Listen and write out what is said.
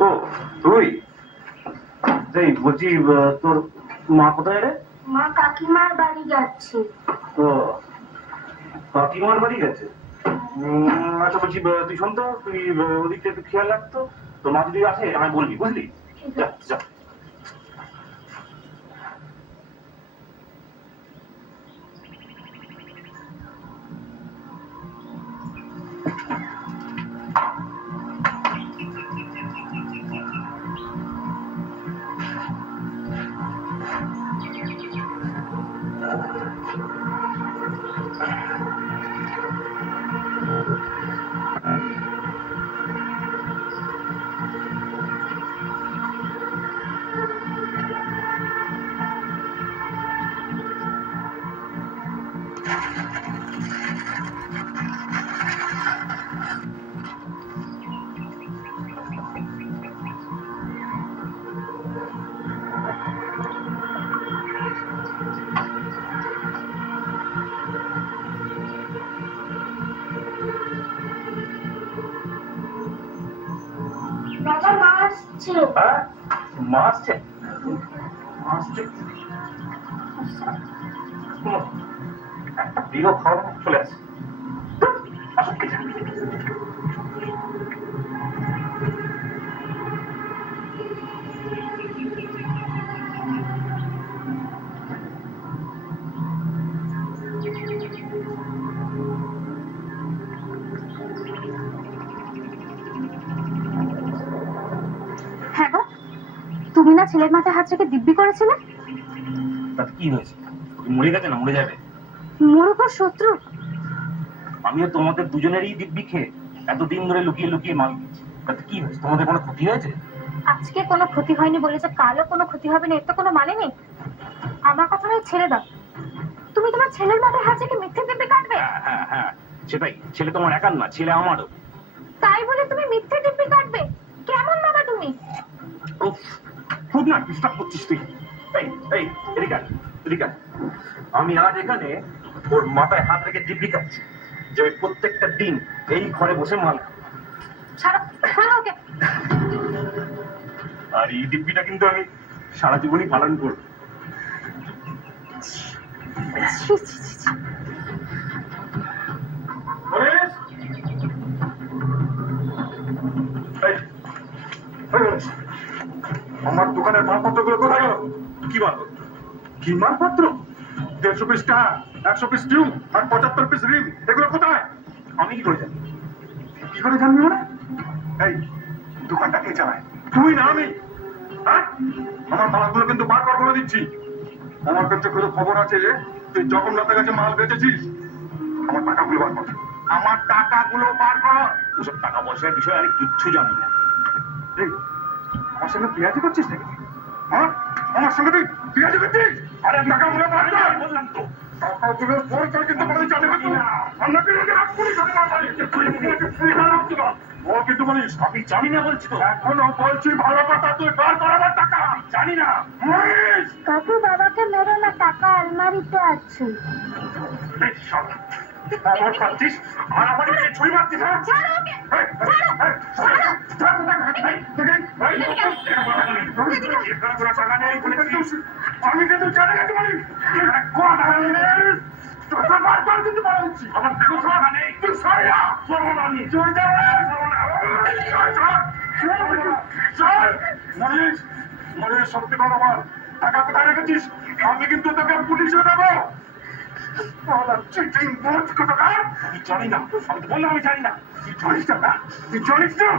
ও তুই এই বলছি তোর মা কোথায় রে? মা কাকিমার বাড়ি যাচ্ছে। ও কাকিমার বাড়ি গেছে? আচ্ছা বলছি তুই শোন তো তুই ওদিকটা একটু খেয়াল রাখতো তোর মা যদি আসে আমায় বলবি বুঝলি? যা যা। বাবা মা আসছে হ্যাঁ মা আসছে মা আসছে শোনো, একটা প্রিয় খাবার চলে আসে। হ্যাঁ তুমি না ছেলের মাথায় হাত রেখে দিব্যি করেছিলে? তাতে কি হয়েছে? মরে গেছে না মরে যাবে? মুরুখ শত্রু। আমিও তোমাদের দুজনেরই দিব্যি খেয়ে এতদিন ধরে লুকিয়ে লুকিয়ে মাল তাতে কি হয়েছে? তোমাদের কোনো ক্ষতি হয়েছে? আজকে কোনো ক্ষতি হয়নি বলে যে কালও কোনো ক্ষতি হবে না এর তো কোনো মানে নেই। আমার কথা নয় ছেড়ে দাও। তুমি তোমার ছেলের মাথায় হাত রেখে মিথ্যে দিব্যি কাটবে? হ্যাঁ হ্যাঁ হ্যাঁ সেটাই। ছেলে তোমার একার না ছেলে আমারও। তাই বলে তুমি মিথ্যে দিব্যি কাটবে? কেমন বাবা তুমি? উফ, খুব না ডিস্টার্ব করছিস তুই। এই এই এদিকে এদিকে আমি আজ এখানে ওর মাথায় হাত রেখে দিব্যি খাচ্ছি যে ওই প্রত্যেকটা দিন এই ঘরে বসে মাল ওকে। আর এই দিব্যিটা কিন্তু আমি সারা জীবনই পালন করব। আমার দোকানের মালপত্রগুলো কোথায় গেল? কি মালপত্র? কি মালপত্র? দেড়শো পিস চা একশো পিস টিউব আর পঁচাত্তর পিস রিম এগুলো কোথায়? আমি কি করে জানি? কি করে জানবি মানে? এই দোকানটা কে চালায়? তুই না আমি। হ্যাঁ? আমার মালগুলো কিন্তু বারবার করে দিচ্ছি। আমার কাছে কোনো খবর আছে যে তুই জগন্নাথের কাছে মাল বেচেছিস? আমার টাকাগুলো বার কর। আমার টাকাগুলো বার কর। ওসব টাকা পয়সার বিষয়ে আমি কিচ্ছু জানি না। এই আমার সঙ্গে পিয়াজি করছিস নাকি? হ্যাঁ? আমার সঙ্গে তুই পিয়াজি করছিস আরে বললাম তো কিন্তু বলে চালে না আমরা কি রোজে রাত করি টাকা তুই তুই খারাপ ও কিন্তু বলিস আমি জানি না বলছি তো এখনও বলছি ভালো কথা তুই বার কর আমার টাকা জানি না মরিস কাকু বাবাকে মেরো না টাকা আলমারিতে আছে আমার আর ছুরি মারছিস হ্যাঁ ছাড়ো ওকে ছাড়ো, ছাড়ো, না কথা কিন্তু কথা আমি চলে যাব সরো না মনীষ সত্যি কথা বল। টাকা কোথায় রেখেছিস? আমি কিন্তু তোকে পুলিশে দেবো। জানি না। বললাম আমি জানি না। তুই জানিস না তুই জানিস না?